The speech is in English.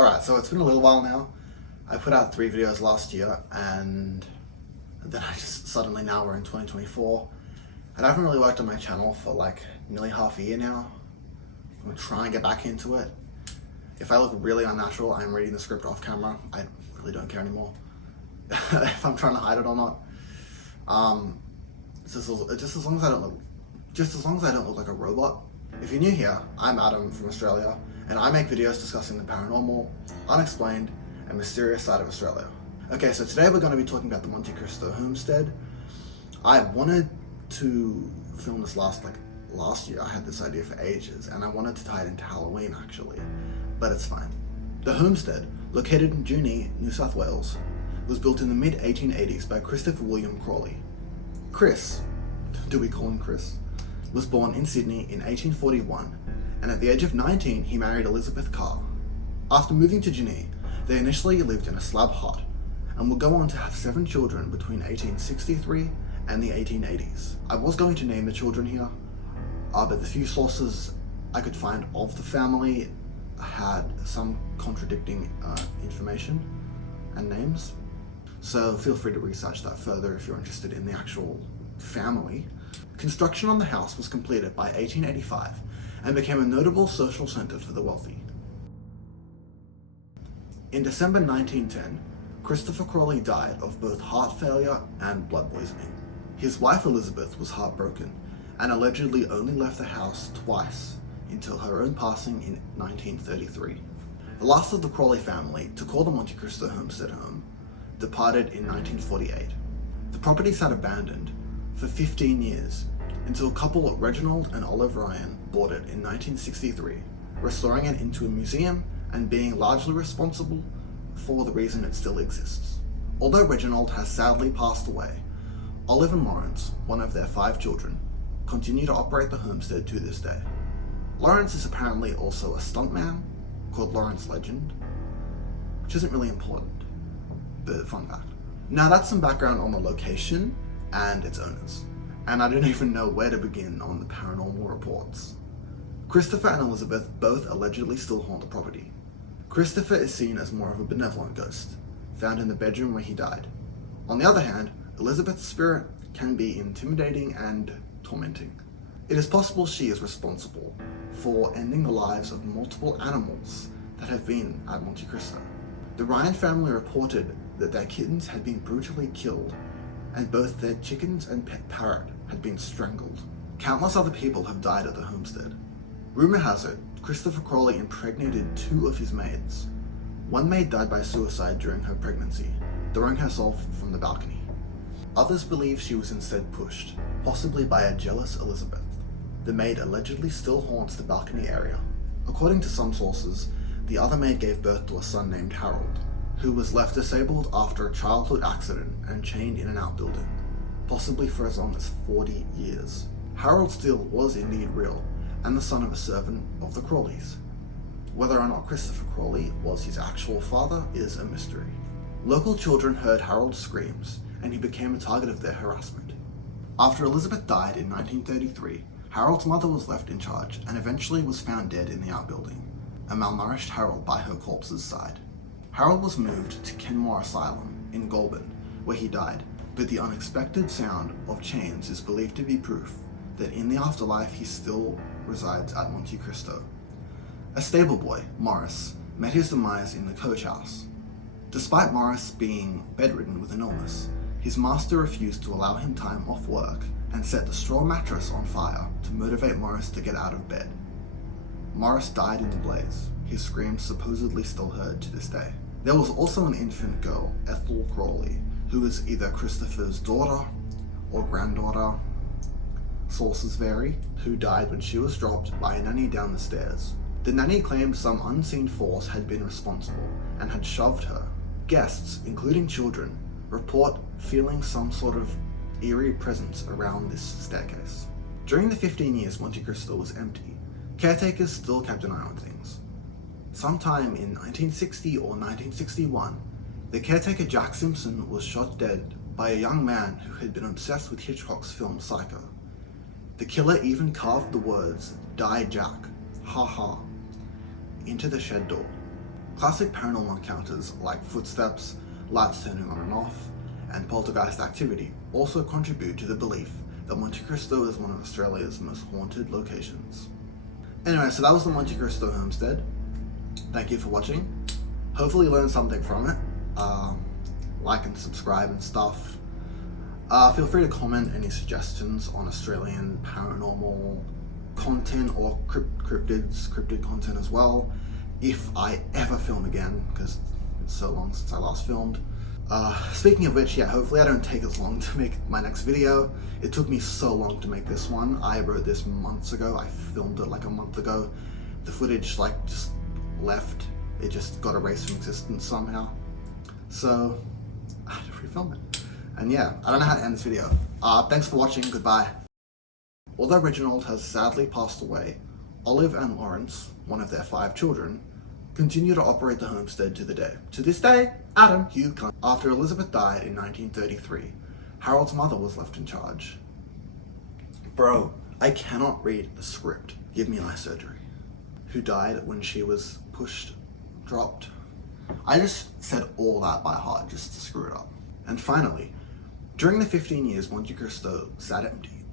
Alright, so it's been a little while now. I put out 3 videos last year and then I just suddenly, now we're in 2024 and I haven't really worked on my channel for like nearly half a year now. I'm trying to get back into it. If I look really unnatural, I'm reading the script off camera. I really don't care anymore if I'm trying to hide it or not. Just as long as I don't look like a robot. If you're new here, I'm Adam from Australia, and I make videos discussing the paranormal, unexplained, and mysterious side of Australia. Okay, so today we're going to be talking about the Monte Cristo homestead. I wanted to film this last year. I had this idea for ages, and I wanted to tie it into Halloween actually, but it's fine. The homestead, located in Junee, New South Wales, was built in the mid-1880s by Christopher William Crawley. Chris, do we call him Chris, was born in Sydney in 1841, and at the age of 19 he married Elizabeth Carr. After moving to Junee, they initially lived in a slab hut and would go on to have 7 children between 1863 and the 1880s. I was going to name the children here, but the few sources I could find of the family had some contradicting information and names, so feel free to research that further if you're interested in the actual family. Construction on the house was completed by 1885 and became a notable social centre for the wealthy. In December 1910, Christopher Crawley died of both heart failure and blood poisoning. His wife Elizabeth was heartbroken and allegedly only left the house twice until her own passing in 1933. The last of the Crawley family to call the Monte Cristo homestead home departed in 1948. The property sat abandoned for 15 years until couple Reginald and Olive Ryan bought it in 1963, restoring it into a museum and being largely responsible for the reason it still exists. Although Reginald has sadly passed away, Olive and Lawrence, one of their 5 children, continue to operate the homestead to this day. Lawrence is apparently also a stuntman called Lawrence Legend, which isn't really important, but fun fact. Now that's some background on the location and its owners, and I don't even know where to begin on the paranormal reports. Christopher and Elizabeth both allegedly still haunt the property. Christopher is seen as more of a benevolent ghost, found in the bedroom where he died. On the other hand, Elizabeth's spirit can be intimidating and tormenting. It is possible she is responsible for ending the lives of multiple animals that have been at Monte Cristo. The Ryan family reported that their kittens had been brutally killed, and both their chickens and pet parrot had been strangled. Countless other people have died at the homestead. Rumor has it, Christopher Crawley impregnated 2 of his maids. One maid died by suicide during her pregnancy, throwing herself from the balcony. Others believe she was instead pushed, possibly by a jealous Elizabeth. The maid allegedly still haunts the balcony area. According to some sources, the other maid gave birth to a son named Harold, who was left disabled after a childhood accident and chained in an outbuilding, possibly for as long as 40 years. Harold Steele was indeed real, and the son of a servant of the Crawleys. Whether or not Christopher Crawley was his actual father is a mystery. Local children heard Harold's screams, and he became a target of their harassment. After Elizabeth died in 1933, Harold's mother was left in charge and eventually was found dead in the outbuilding, a malnourished Harold by her corpse's side. Harold was moved to Kenmore Asylum in Goulburn, where he died, but the unexpected sound of chains is believed to be proof that in the afterlife he still resides at Monte Cristo. A stable boy, Morris, met his demise in the coach house. Despite Morris being bedridden with an illness, his master refused to allow him time off work and set the straw mattress on fire to motivate Morris to get out of bed. Morris died in the blaze, his screams supposedly still heard to this day. There was also an infant girl, Ethel Crawley, who was either Christopher's daughter or granddaughter, sources vary, who died when she was dropped by a nanny down the stairs. The nanny claimed some unseen force had been responsible and had shoved her. Guests, including children, report feeling some sort of eerie presence around this staircase. During the 15 years Monte Cristo was empty, caretakers still kept an eye on things. Sometime in 1960 or 1961, the caretaker Jack Simpson was shot dead by a young man who had been obsessed with Hitchcock's film Psycho. The killer even carved the words, "Die Jack, ha ha," into the shed door. Classic paranormal encounters like footsteps, lights turning on and off, and poltergeist activity also contribute to the belief that Monte Cristo is one of Australia's most haunted locations. Anyway, so that was the Monte Cristo homestead. Thank you for watching. Hopefully you learned something from it. Like and subscribe and stuff. Feel free to comment any suggestions on Australian paranormal content or cryptid content as well, if I ever film again, because it's so long since I last filmed. Speaking of which, yeah, hopefully I don't take as long to make my next video. It took me so long to make this one. I wrote this months ago. I filmed it like a month ago. The footage like just left. It just got erased from existence somehow. So I had to refilm it. And yeah, I don't know how to end this video. Thanks for watching. Goodbye. Although Reginald has sadly passed away, Olive and Lawrence, one of their 5 children, continue to operate the homestead to this day. Adam Hugh Cunt. After Elizabeth died in 1933, Harold's mother was left in charge. Bro, I cannot read the script. Give me eye surgery. Who died when she was dropped. I just said all that by heart just to screw it up. And finally, during the 15 years Monte Cristo sat empty,